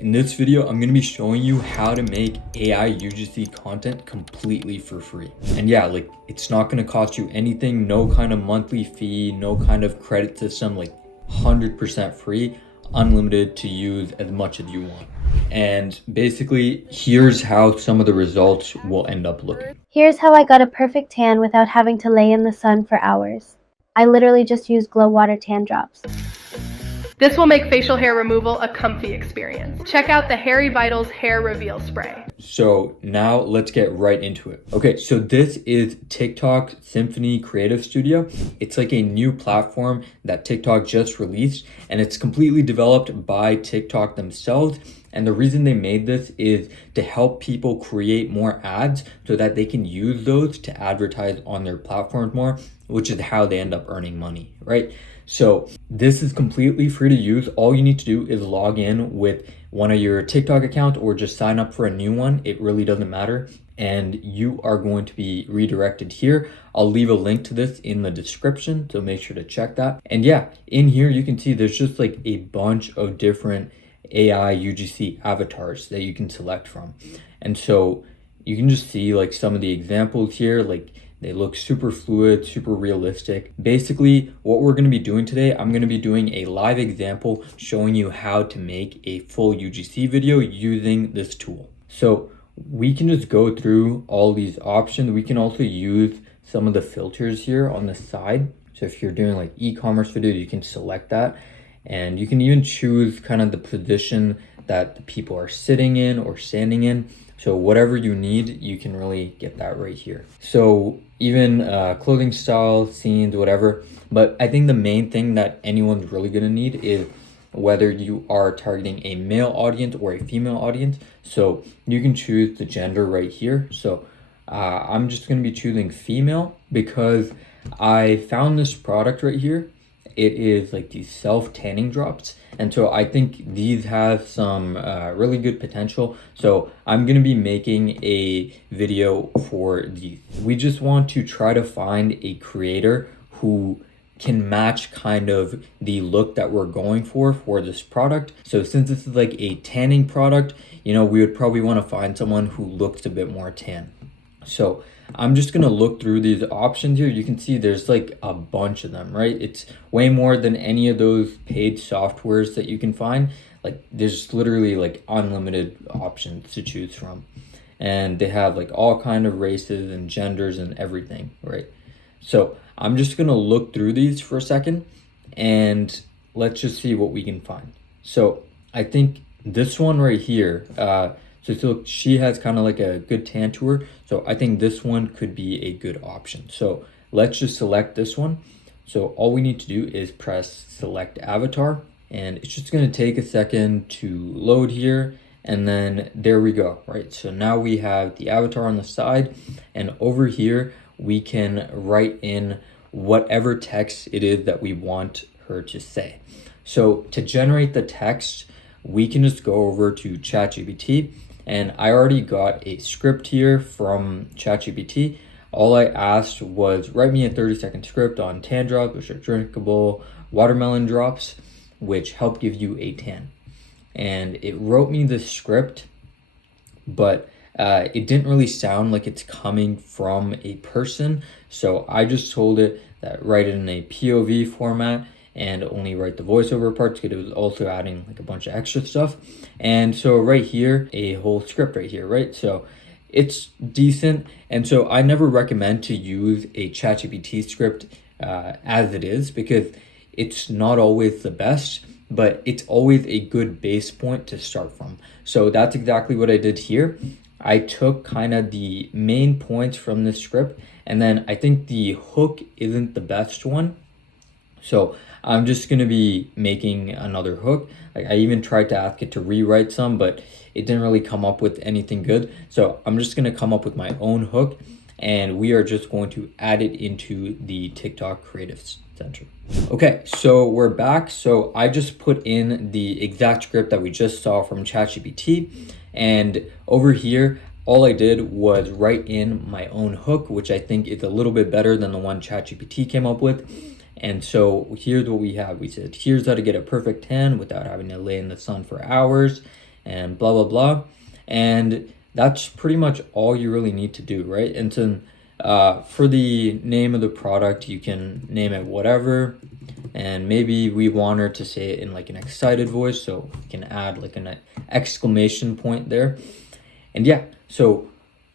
In this video, I'm going to be showing you how to make AI UGC content completely for free. And yeah, like it's not going to cost you anything, no kind of monthly fee, no kind of credit system, like 100% free, unlimited to use as much as you want. And basically, here's how some of the results will end up looking. Here's how I got a perfect tan without having to lay in the sun for hours. I literally just used Glow Water Tan Drops. This will make facial hair removal a comfy experience. Check out the Hairy Vitals Hair Reveal Spray. So now let's get right into it. Okay, so this is TikTok Symphony Creative Studio. It's like a new platform that TikTok just released, and it's completely developed by TikTok themselves. And the reason they made this is to help people create more ads so that they can use those to advertise on their platforms more, which is how they end up earning money, right? So this is completely free to use. All you need to do is log in with one of your TikTok accounts or just sign up for a new one. It really doesn't matter. And you are going to be redirected here. I'll leave a link to this in the description, so make sure to check that. And yeah, in here you can see there's just like a bunch of different AI UGC avatars that you can select from. And so you can just see like some of the examples here, like they look super fluid, super realistic. Basically, what we're going to be doing today, I'm going to be doing a live example showing you how to make a full UGC video using this tool. So we can just go through all these options. We can also use some of the filters here on the side. So if you're doing like e-commerce videos, you can select that. And you can even choose kind of the position that the people are sitting in or standing in. So whatever you need, you can really get that right here. So even clothing style, scenes, whatever. But I think the main thing that anyone's really gonna need is whether you are targeting a male audience or a female audience. So you can choose the gender right here. So I'm just gonna be choosing female because I found this product right here. It is like these self-tanning drops. And so I think these have some really good potential. So I'm going to be making a video for these. We just want to try to find a creator who can match kind of the look that we're going for this product. So since this is like a tanning product, you know, we would probably want to find someone who looks a bit more tan. So I'm just going to look through these options here. You can see there's like a bunch of them, right? It's way more than any of those paid softwares that you can find. Like there's literally like unlimited options to choose from. And they have like all kind of races and genders and everything, right? So I'm just going to look through these for a second and let's just see what we can find. So I think this one right here, so she has kind of like a good tan to her. So I think this one could be a good option. So let's just select this one. So all we need to do is press select avatar and it's just going to take a second to load here. And then there we go, right? So now we have the avatar on the side and over here, we can write in whatever text it is that we want her to say. So to generate the text, we can just go over to ChatGPT. And I already got a script here from ChatGPT. All I asked was write me a 30-second script on tan drops, which are drinkable watermelon drops, which help give you a tan. And it wrote me the script, but it didn't really sound like it's coming from a person. So I just told it that write it in a POV format and only write the voiceover parts because it was also adding like a bunch of extra stuff. And so right here, a whole script right here, right? So it's decent. And so I never recommend to use a ChatGPT script as it is because it's not always the best, but it's always a good base point to start from. So that's exactly what I did here. I took kind of the main points from this script, and then I think the hook isn't the best one. So I'm just going to be making another hook. Like I even tried to ask it to rewrite some, but it didn't really come up with anything good. So I'm just going to come up with my own hook and we are just going to add it into the TikTok Creative Center. Okay, so we're back. So I just put in the exact script that we just saw from ChatGPT. And over here, all I did was write in my own hook, which I think is a little bit better than the one ChatGPT came up with. And so here's what we have. We said, here's how to get a perfect tan without having to lay in the sun for hours. and blah, blah, blah. And that's pretty much all you really need to do, right? And then for the name of the product, you can name it whatever. And maybe we want her to say it in like an excited voice, so we can add like an exclamation point there. And yeah, so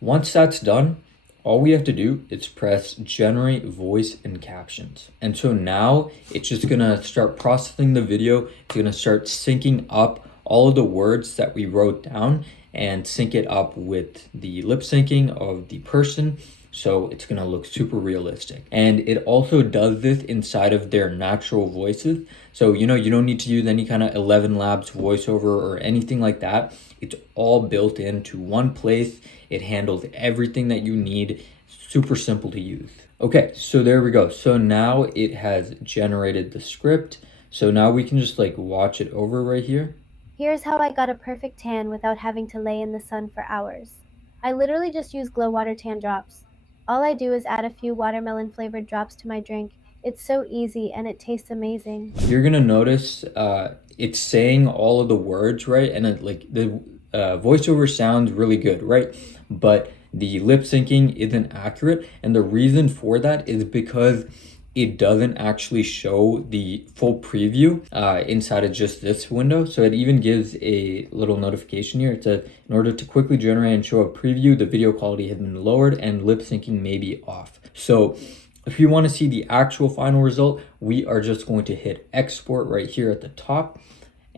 once that's done, all we have to do is press generate voice and captions. And so now it's just gonna start processing the video. It's gonna start syncing up all of the words that we wrote down and sync it up with the lip syncing of the person. So it's gonna look super realistic. And it also does this inside of their natural voices. So, you know, you don't need to use any kind of 11 Labs voiceover or anything like that. It's all built into one place. It handles everything that you need. Super simple to use. Okay, so there we go. So now it has generated the script. So now we can just like watch it over right here. Here's how I got a perfect tan without having to lay in the sun for hours. I literally just use Glow Water Tan Drops. All I do is add a few watermelon flavored drops to my drink. It's so easy and it tastes amazing. You're gonna notice it's saying all of the words, right? And like the voiceover sounds really good, right? But the lip syncing isn't accurate. And the reason for that is because it doesn't actually show the full preview inside of just this window. So it even gives a little notification here. It says, in order to quickly generate and show a preview, the video quality has been lowered and lip syncing may be off. So if you want to see the actual final result, we are just going to hit export right here at the top.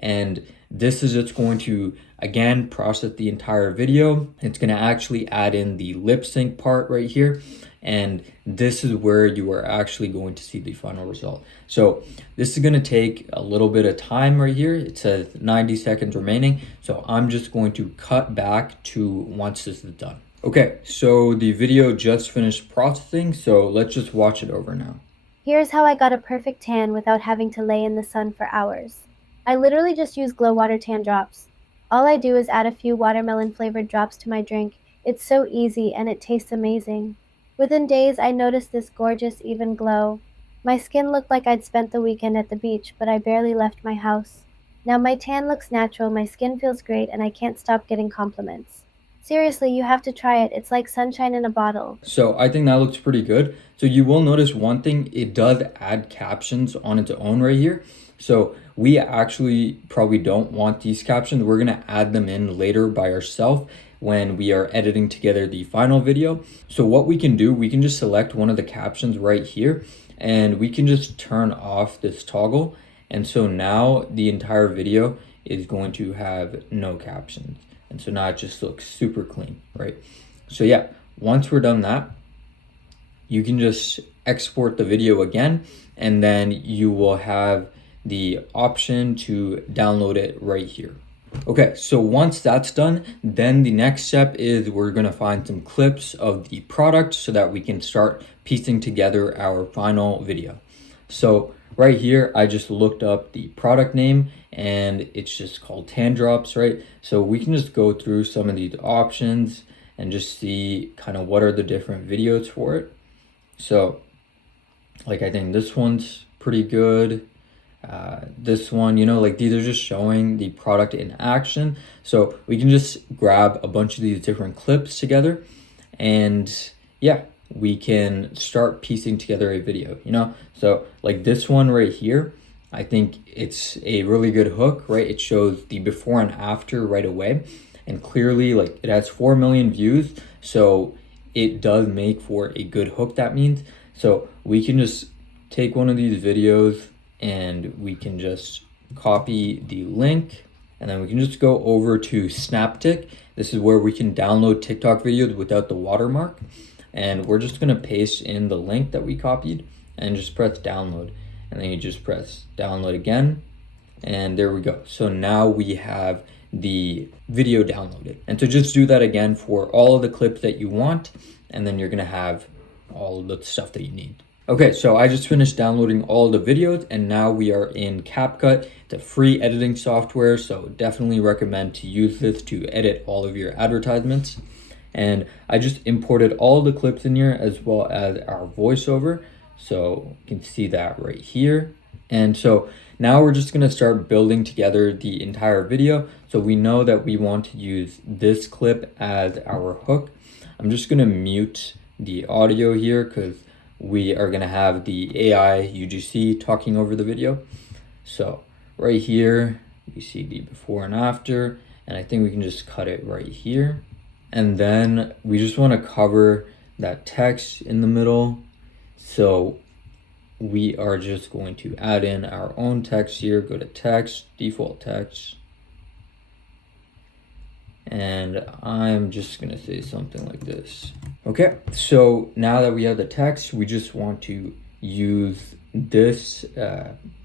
And this is just going to, again, process the entire video. It's going to actually add in the lip sync part right here. And this is where you are actually going to see the final result. So this is going to take a little bit of time right here. It says 90 seconds remaining. So I'm just going to cut back to once this is done. Okay, so the video just finished processing. So let's just watch it over now. Here's how I got a perfect tan without having to lay in the sun for hours. I literally just use Glow Water Tan Drops. All I do is add a few watermelon flavored drops to my drink. It's so easy and it tastes amazing. Within days, I noticed this gorgeous, even glow. My skin looked like I'd spent the weekend at the beach, but I barely left my house. Now my tan looks natural, my skin feels great, and I can't stop getting compliments. Seriously, you have to try it. It's like sunshine in a bottle. So I think that looks pretty good. So you will notice one thing, it does add captions on its own right here. So we actually probably don't want these captions. We're gonna add them in later by ourselves when we are editing together the final video. So what we can do, we can just select one of the captions right here and we can just turn off this toggle. And so now the entire video is going to have no captions. And so now it just looks super clean, right? So yeah, once we're done that, you can just export the video again, and then you will have the option to download it right here. Okay, so once that's done, then the next step is we're gonna find some clips of the product so that we can start piecing together our final video. So right here, I just looked up the product name and it's just called Tan Drops, right? So we can just go through some of these options and just see kind of what are the different videos for it. So like, I think this one's pretty good. This one, you know, like these are just showing the product in action. So we can just grab a bunch of these different clips together and yeah, we can start piecing together a video, you know? So like this one right here, I think it's a really good hook, right? It shows the before and after right away. And clearly like it has 4 million views. So it does make for a good hook, that means. So we can just take one of these videos and we can just copy the link and then we can just go over to Snaptic. This is where we can download TikTok videos without the watermark. And we're just gonna paste in the link that we copied and just press download. And then you just press download again. And there we go. So now we have the video downloaded. And so just do that again for all of the clips that you want. And then you're gonna have all of the stuff that you need. Okay, so I just finished downloading all the videos and now we are in CapCut. It's a free editing software, so definitely recommend to use this to edit all of your advertisements. And I just imported all the clips in here as well as our voiceover. So you can see that right here. And so now we're just gonna start building together the entire video. So we know that we want to use this clip as our hook. I'm just gonna mute the audio here because we are gonna have the AI UGC talking over the video. So right here, we see the before and after, and I think we can just cut it right here. And then we just want to cover that text in the middle. So we are just going to add in our own text here. Go to text, default text. And I'm just going to say something like this. Okay, so now that we have the text, we just want to use this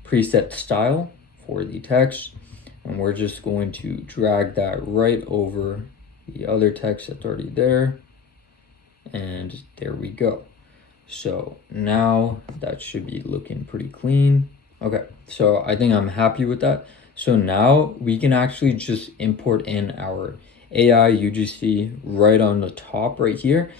preset style for the text. And we're just going to drag that right over the other text that's already there. And there we go. So now that should be looking pretty clean. Okay, so I think I'm happy with that. So now we can actually just import in our AI UGC right on the top right here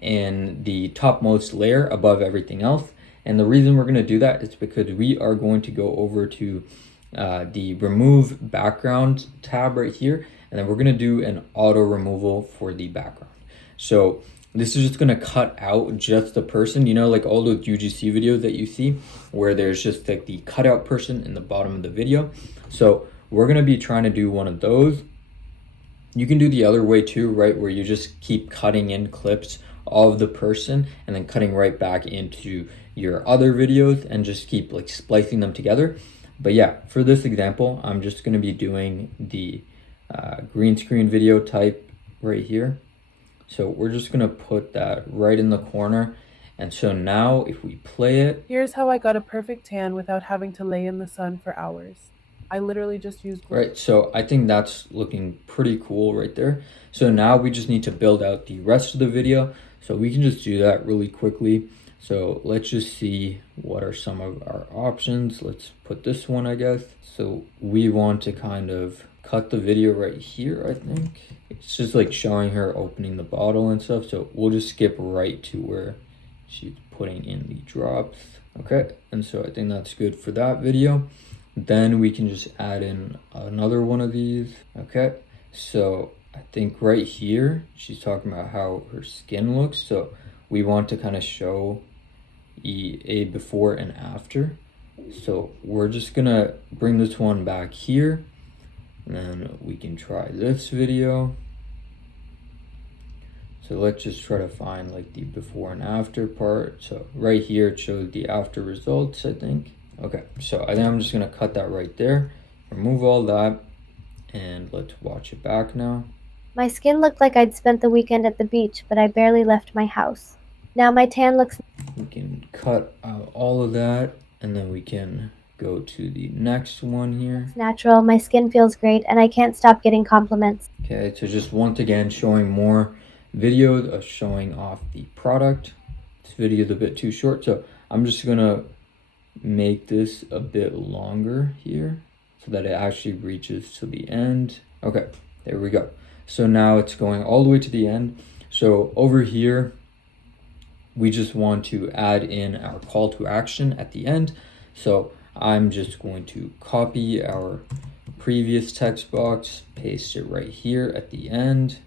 and the topmost layer above everything else. And the reason we're going to do that is because we are going to go over to the remove background tab right here, and then we're going to do an auto removal for the background. So this is just going to cut out just the person, you know, like all those UGC videos that you see where there's just like the cutout person in the bottom of the video. So we're going to be trying to do one of those. You can do the other way too, right, where you just keep cutting in clips of the person and then cutting right back into your other videos and just keep like splicing them together. But yeah, for this example, I'm just going to be doing the green screen video type right here. So we're just going to put that right in the corner. And so now if we play it. Here's how I got a perfect tan without having to lay in the sun for hours. I literally just used... Right, so I think that's looking pretty cool right there. So now we just need to build out the rest of the video. So we can just do that really quickly. So let's just see what are some of our options. Let's put this one, I guess. So we want to kind of cut the video right here, I think. It's just like showing her opening the bottle and stuff. So we'll just skip right to where she's putting in the drops. Okay, and so I think that's good for that video. Then we can just add in another one of these. Okay, so I think right here, she's talking about how her skin looks. So we want to kind of show a before and after. So we're just gonna bring this one back here. And then we can try this video. So let's just try to find like the before and after part. So right here, it shows the after results, I think. Okay, so I think I'm just gonna cut that right there, remove all that, and let's watch it back now. My skin looked like I'd spent the weekend at the beach, but I barely left my house. Now my tan looks... We can cut out all of that, and then we can go to the next one here. Natural, my skin feels great, and I can't stop getting compliments. Okay, so just once again, showing more videos of showing off the product. This video is a bit too short, so I'm just gonna make this a bit longer here so that it actually reaches to the end. Okay, there we go. So now it's going all the way to the end. So over here, we just want to add in our call to action at the end. So I'm just going to copy our previous text box, paste it right here at the end,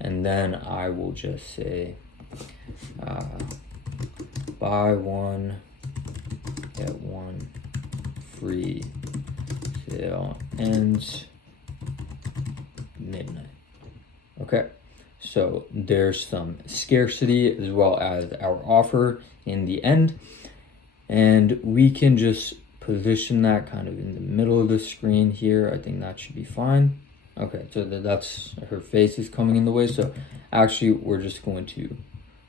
and then I will just say buy one, get one free, sale ends midnight. Okay, so there's some scarcity as well as our offer in the end, and we can just position that kind of in the middle of the screen here. I think that should be fine. Okay, so that's her face is coming in the way, so actually we're just going to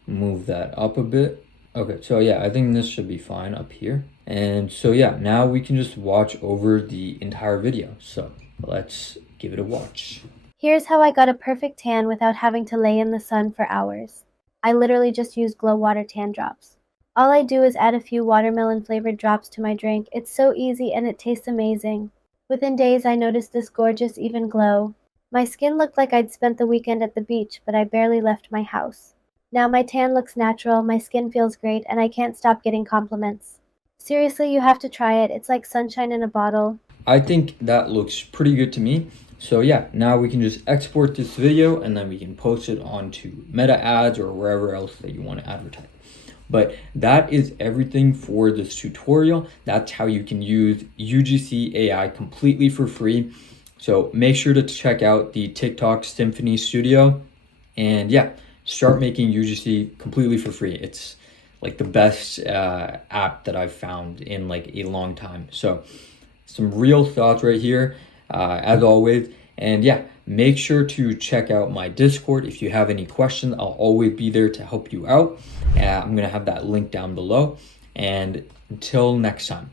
move that up a bit. Okay, so yeah, I think this should be fine up here. And so yeah, now we can just watch over the entire video. So let's give it a watch. Here's how I got a perfect tan without having to lay in the sun for hours. I literally just use glow water tan drops. All I do is add a few watermelon flavored drops to my drink. It's so easy and it tastes amazing. Within days, I noticed this gorgeous even glow. My skin looked like I'd spent the weekend at the beach, but I barely left my house. Now my tan looks natural, my skin feels great, and I can't stop getting compliments. Seriously, you have to try it. It's like sunshine in a bottle. I think that looks pretty good to me. So yeah, now we can just export this video and then we can post it onto Meta ads or wherever else that you want to advertise. But that is everything for this tutorial. That's how you can use UGC AI completely for free. So make sure to check out the TikTok Symphony Studio and yeah, start making UGC completely for free. It's like the best app that I've found in like a long time. So some real thoughts right here, as always. And yeah, make sure to check out my Discord. If you have any questions, I'll always be there to help you out. I'm gonna have that link down below. And until next time.